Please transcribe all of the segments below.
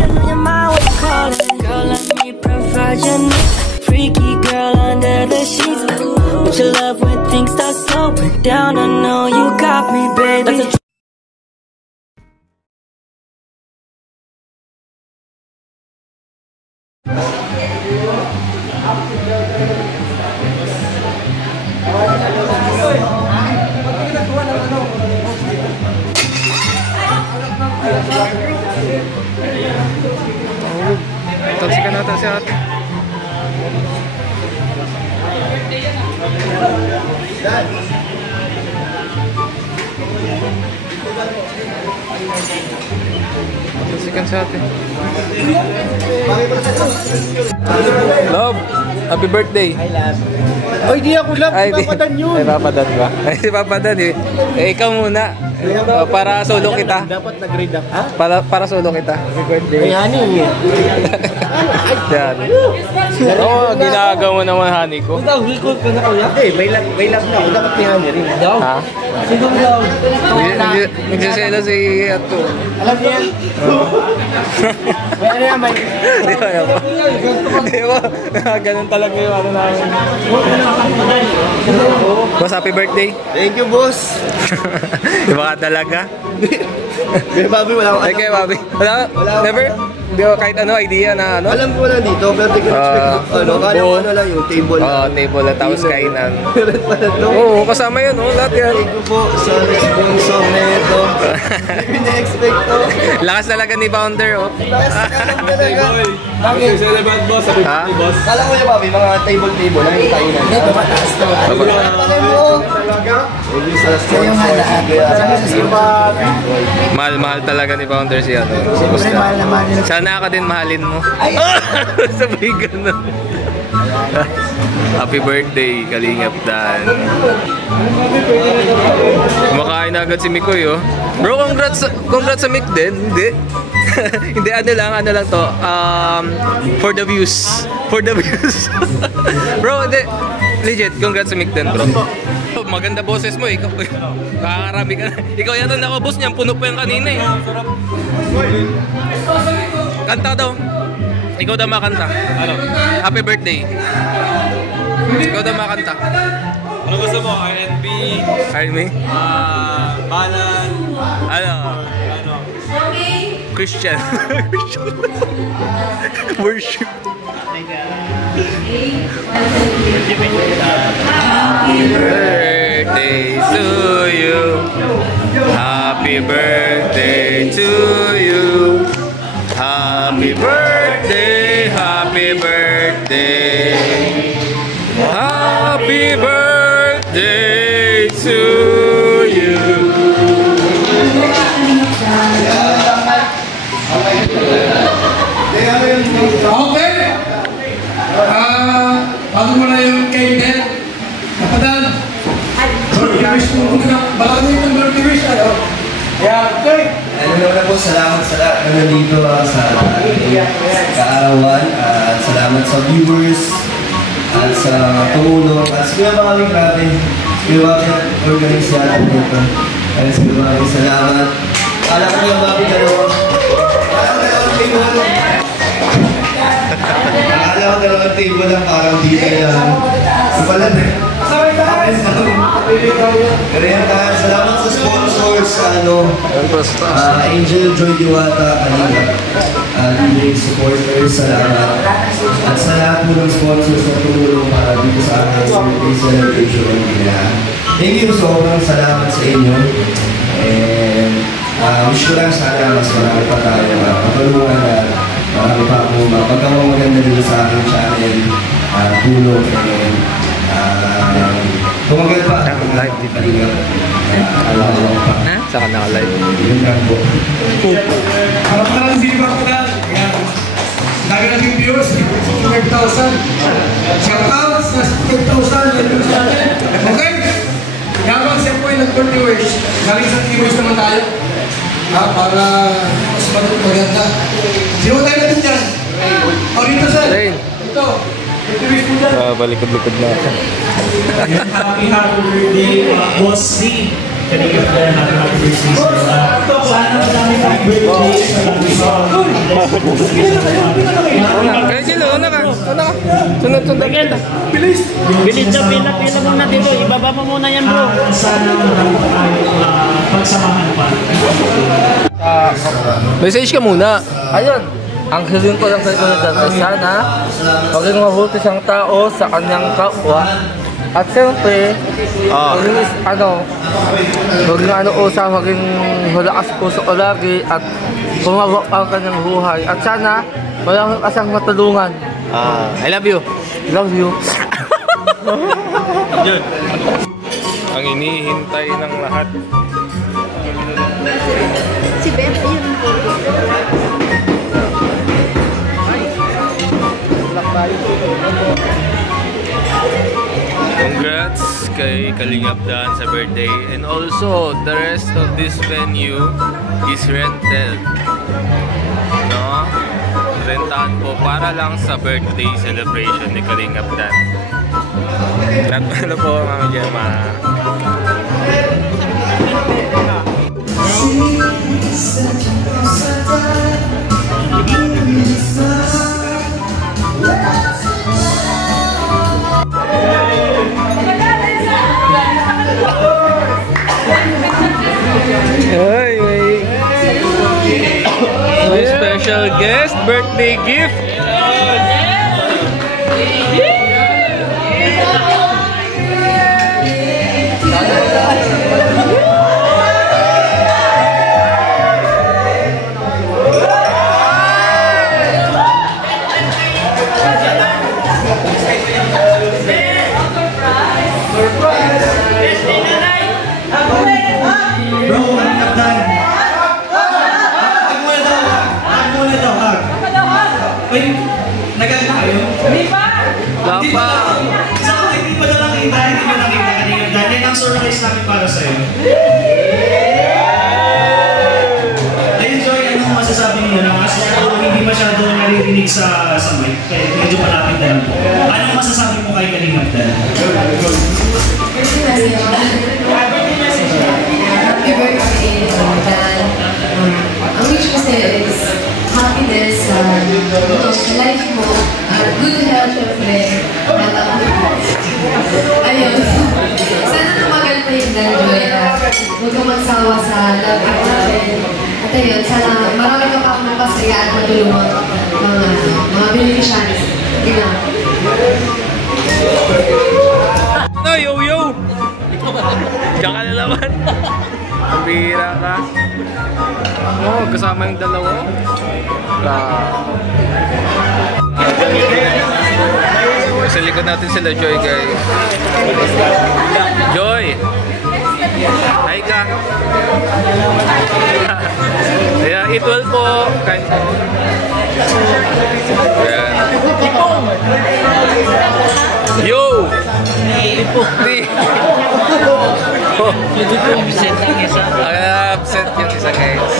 Putting on your mind, what you call it? Girl, let me provide your needs. Freaky girl under the sheets. With your love when things start slowing down. I know you got me, baby. Talsikan natin si ate. Talsikan si ate. Love, happy birthday. Hi, love. Oy, di ako love. Ay, si Papa Dan yun. Ay, Papa Dan ba? Ay, si Papa Dan eh. Eh, ikaw muna. Para solo kita. Dapat nag-grade up. Ha? Para solo kita. Happy birthday. Ay, honey. Yan. Oo, ginagawa mo naman honey ko. Ikaw, record ka na kuya? Eh, may love na ako. Dapat may honey rin. Ha? Sigong love. Nagsisela si Ato. Alam niya yan? May ano yan, may... Di ba? Ganun talaga yung ano namin. Boss, happy birthday. Thank you, boss. Iba ka talaga. Kaya Bobby, wala akong alam. Kaya Bobby. Wala? Never? Hindi ko kahit ano idea na ano? Alam ko na dito, pero di ko expect ano. Kala ko ano lang yung table. Oo, table na tapos kainan. Pero pala to. Oo, kasama yun. Lahat yan. Thank you po sa sponsor na ito. Hindi ko na-expect to. Lakas talaga ni Founder, oh. Lakas alam talaga. Bakit? Celebrate boss, happy Ha? birthday boss. Kala ko yung Bobby, mga table, nakikita yun na. Ito, mataas to. Pala mo. Thank you sa sponsor. Mahal talaga ni Founder si ano. Siyempre, mahal na mahal nila. Sana ka din mahalin mo. Sabay ganun. Happy birthday, Kalingap Dan. Kumakain na agad si Mikoy, oh. Bro, congrats sa Mick din. Hindi. Hindi, ano lang to. For the views. For the views. Bro, hindi. Legit, congrats sa Mick din, bro. Maganda boses mo, ikaw. Nakakarami ka na. Ikaw yata nakabos niyan, puno pa yan kanina eh. Kanta daw. Ikaw daw makanta. Ano? Happy birthday. Ikaw daw makanta. Ano gusto mo? R&B? R&B? Balan? Ano? Ano? Christian. Worship. Happy birthday to you. Happy birthday to you. Happy birthday, happy birthday. Happy birthday to you. Okay. Bago mo na yung kay Ben. Kapadan. Birthday wish mo muna. Baka mo yung birthday wish. Yeah, okay. Ano po, salamat sa lahat na nandito sa kaarawan. At salamat sa viewers. At sa tumulong. At sa mga grabe. Sa mga organisasyon dito. At sa mga salamat. Alam ko yung mga dalawa. Alam ko dalawang table lang parang dito lang. Pala na. Salamat sa sponsors Angel Joy Diwata, kanina. Libreng supporters, salamat. At sa lahat po ng sponsors na tumulong para dito sa aking birthday celebration. Thank you, sobrang salamat sa inyo. And wish ko lang sana mas marami pa tayo patulungan na marami pa akong mapagawang maganda dito sa aking channel, tulong, and tumagal pa ang live di Palinga. Alaw pa. Saka naka-live. Yun lang po. Harap-harap si Kapadan. Lagi nating viewers, 65,000. Shoutouts na 65,000. Okay? Yabang siya po ay nag-birthday wish. Galing sa viewers naman tayo. Para mas maganda. Sino tayo natin dyan? O dito sir. Ito. Balikod-likod na ako. Happy birthday, Boss C. Kanina pa happy birthday, sir. Sana madami happy birthday sa Kaya sila, una ka. Sunod-sunod kita. Bilis na, pila muna dito. Ibaba mo muna yan, bro. Sana magkaroon tayo pagsamahan pa. Message ka muna. Ayun. Ang hiling ko lang kay Kuya Dan ay sana maging mabuti siyang tao sa kanyang kapwa. At siyempre, maging hulakas puso ko lagi at bumabak ang kanyang buhay. At sana, walang kasang matulungan. I love you. Love you. Ang inihintay ng lahat. Si Beth, yun. Congrats kay Kalingap Dan sa birthday, and also the rest of this venue is rented, no? Rentahan po para lang sa birthday celebration ni Kalingap Dan. Ano po mga Gemma? May special guest, birthday gift. Wait, nagagawa kayo? Hindi pa! Hindi pa! Sa mga hindi pa na nakita, hindi nyo nakita kanina. Dahil yan ang surprise namin para sa'yo. Ayun, Joy, anong masasabi niyo? Siguro hindi masyado naririnig sa mic. Kaya medyo malapit na lang po. Anong masasabi mo kay Kalingap Dan? Happy birthday, Dan. Ang wish ko sa'yo is happiness, sa life mo, good health, syempre. Ayun. Sana tumagal pa yung Joy. Huwag ka magsawa sa love natin. At ayun, sana marami ka pa mapasaya at matulungan mga beneficiaries. Tingnan. No, yo! Diyan ka na naman. Ang bihira ka. Oh, kasama yung dalawa. Sa likod natin sila Joy, guys. Joy! Hi ka! Ayan, eat well po. Kain po. Ayan. Yo! Di! Absent ang isa. Absent yung isa, guys.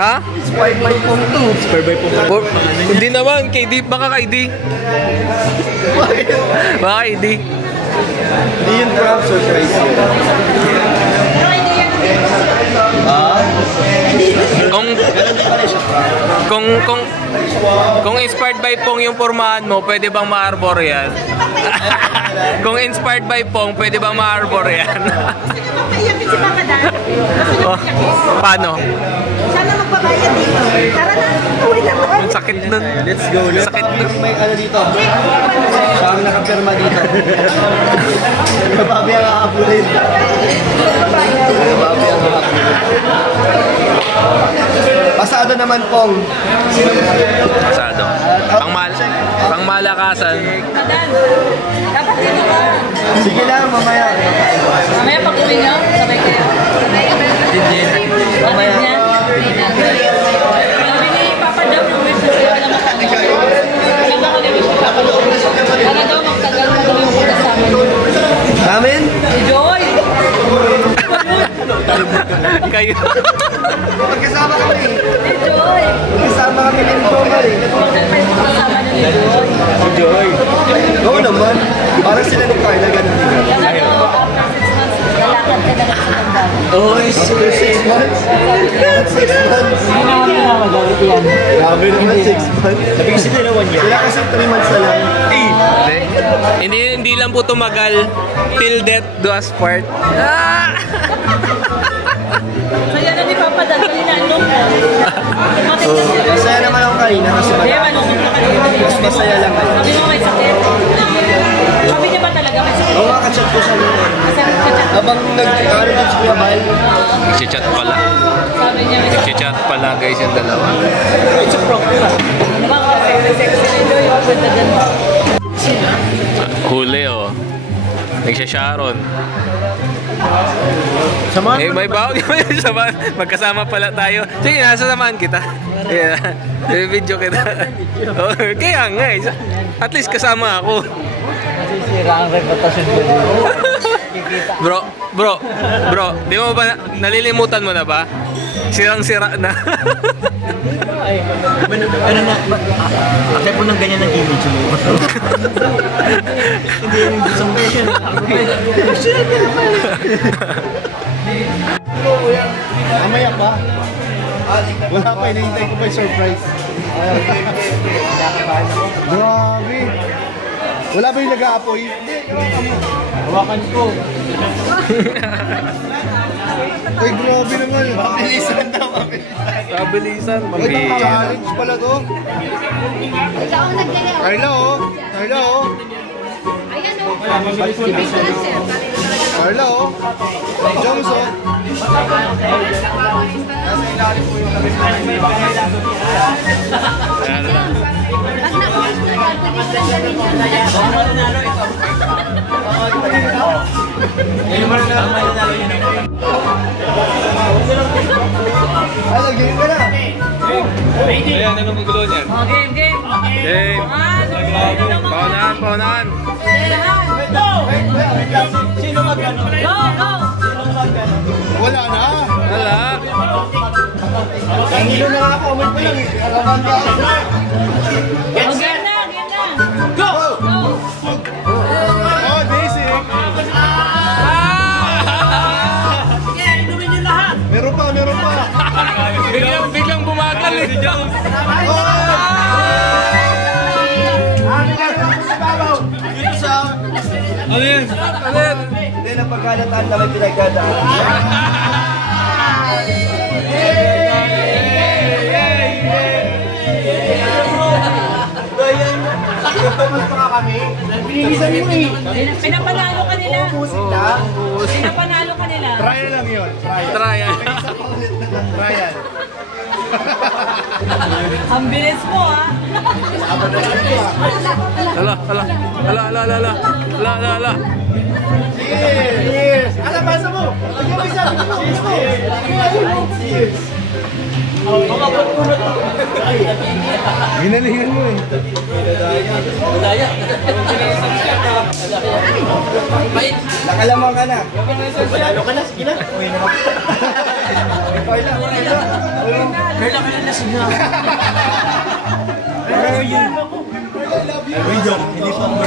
Ha? Inspired by Pong 2. Inspired by Pong 2. Hindi naman, KD. Baka KD. Baka KD. Hindi yun proud surprise yun. Kung inspired by Pong yung pormahan mo, pwede bang ma-arbor yan? Kung inspired by Pong, pwede bang ma-arbor yan? Iyakin si Papa Dan. Oh, paano? Sana magbabayad dito. Tara na, uwi na po. Ang sakit nun. Let's go. Sakit nun. May ano dito. Siya ang nakapirma dito. Mababi ang nakapulid. Mababi ang nakapulid. Pasado naman Pong. Pasado. Pangmalakasan. Dapat dito ka. Sige lang, mamaya. Mamaya pag uwi nyo, sabay kayo. Mamaya. Sabi ni Papa Dap, yung wish na siya na matanggal. Ganda ko ni wish ni Papa Dap. Sana daw magtagal mo kami yung putas sa amin. Amin? Joy! Kayo. Magkasama kami. Joy! Si Joy. Oo naman. Parang sila ni Carla ganun din. Lalakad ka na kasi ng bago. Oh, 6 months? 6 months? Grabe naman, 6 months. Sabi kasi nila 1 year. Sila kasi 3 months na lang. Hindi lang po tumagal till death do us part. Kaya na ni Papa dahil inaanong ko. Masaya naman ako kanina kasi mas masaya lang kayo. Sabi mo may sakit. Sabi niya ba talaga may sakit? Oo, makachat ko siya noon. Masarap ka chat. Habang nag-aaral din siya Bay. Nag-chat pala. Sabi niya may sakit. Nag-chat pala guys yung dalawa. It's a prank nila. Mga sexy na Joy. Pwede dyan. Huli oh. Nagsya-Sharon. Samahan Eh, may bawag naman. Magkasama pala tayo. Sige, nasasamahan kita. Yeah. Video kita. Oh, kaya nga eh. At least kasama ako. Masisira ang reputasyon ko dito. Bro, di mo ba nalilimutan mo na ba? Sirang-sira na. Ay, ano na, akay po ng ganyan ng image mo. Hindi yung isang version. Mamaya pa. Wala pa, hinihintay ko pa yung surprise. Grabe. Wala ba yung nag-aapoy? Hindi, Hawakan ko. ay grabe naman. Mabilisan na, Kabilisan, Ay, challenge pala to. Carla oh. Carla oh. Carla oh. Jones oh. Ay, nag-game ka na. Ayan, anong magulo niyan? Game. Game. Paunahan. Sino magano? Go! Wala na. Wala. Ang hilo na comment pa lang eh. Alaman ka. Game na! Go! Oh, basic. Meron pa. Biglang bumagal eh. Ano yan? Hindi na pagkalataan na may pinagdadaan. Pinapanalo ka nila. Pinapanalo ka nila. Trial lang yun. Trial. Trial. Ang bilis mo ha. Ala. Cheers! Alam, basa mo! Cheers! Ginalingan mo eh. Nakalamang ka na. Panalo ka na, sige na. Carla ka na lasing na. Pero yun. Video, hindi pa mo.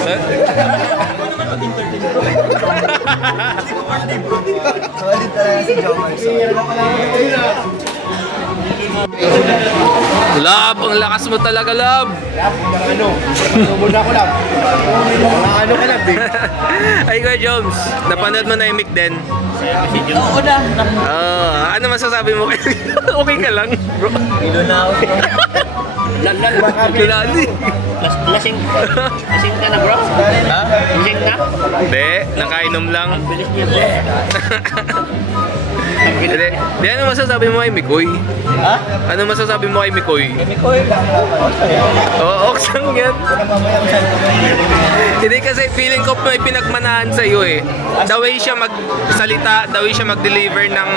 Solid talaga si Jomar. Lab, ang lakas mo talaga, Lab. Ano muna ko lang. Ano ka na, Big? Ay, Kuya Joms, napanood mo na yung mic din? Oo na. Ano masasabi mo? Okay ka lang, bro? Hilo na ako. Lali. Lasing ka na bro? Ha? Lasing na? Hindi, nakainom lang. Bilis niya bro. Hindi, ano masasabi mo kay Mikoy? Ha? Ano masasabi mo kay Mikoy? Mikoy lang. Oo, oksang yan. Hindi kasi feeling ko may pinagmanahan sa iyo eh. The way siya magsalita, the way siya mag-deliver ng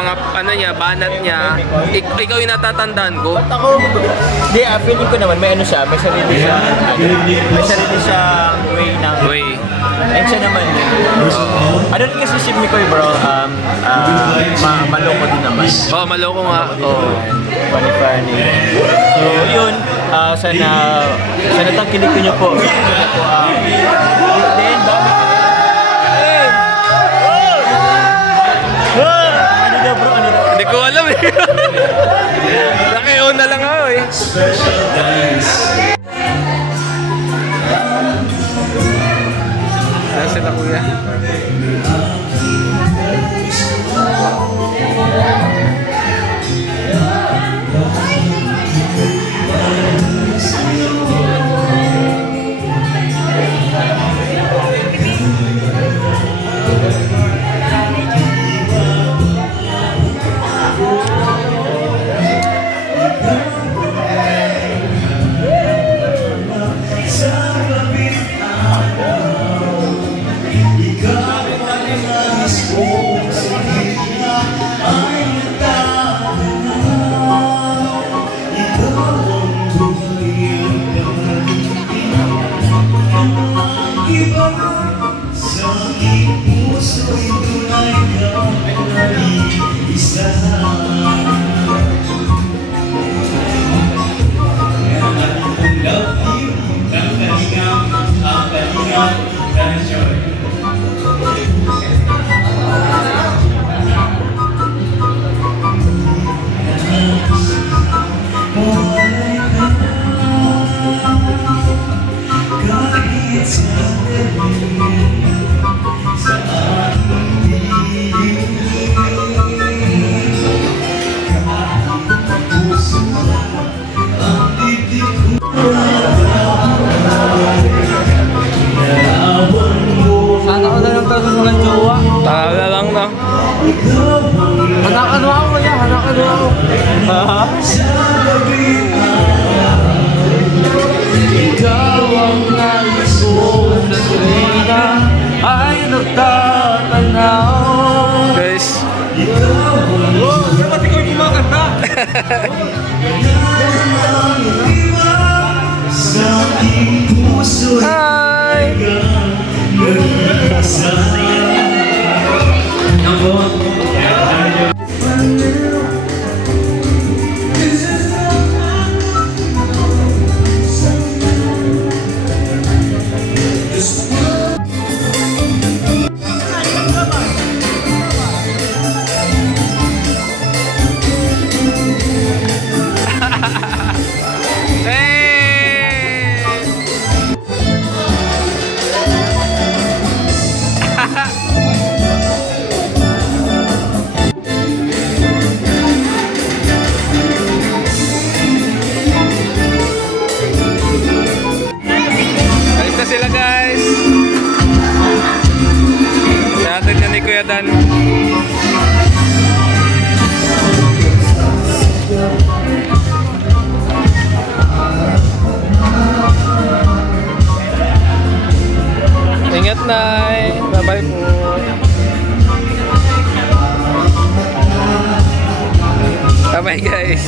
mga ano niya, banat niya. Ikaw yung natatandaan ko. Ba't ako? Hindi, feeling ko naman may ano siya, may sarili siyang way ng... Way. And siya naman, ano rin kasi si Mikoy bro, maloko din naman. Oh, maloko nga. Oh. Funny. So yun, Sana tangkilik niyo po. Then, dami. Ano daw bro? Ano daw? Hindi ko alam eh. Naki-on na lang ako eh. Special dance. Ayan sila kuya. Sana ko na lang tayo sa mga jowa. Tala lang na. Hanak-ano ako ya, hanak-ano ako. Ikaw ang nais ko na tuwina ay nagtatanaw. Guys. Dapat ikaw yung kumakanta. Hi! Alis na sila guys. Natin niya ni Kuya Dan. Ingat Nay. Bye-bye po. Bye-bye guys.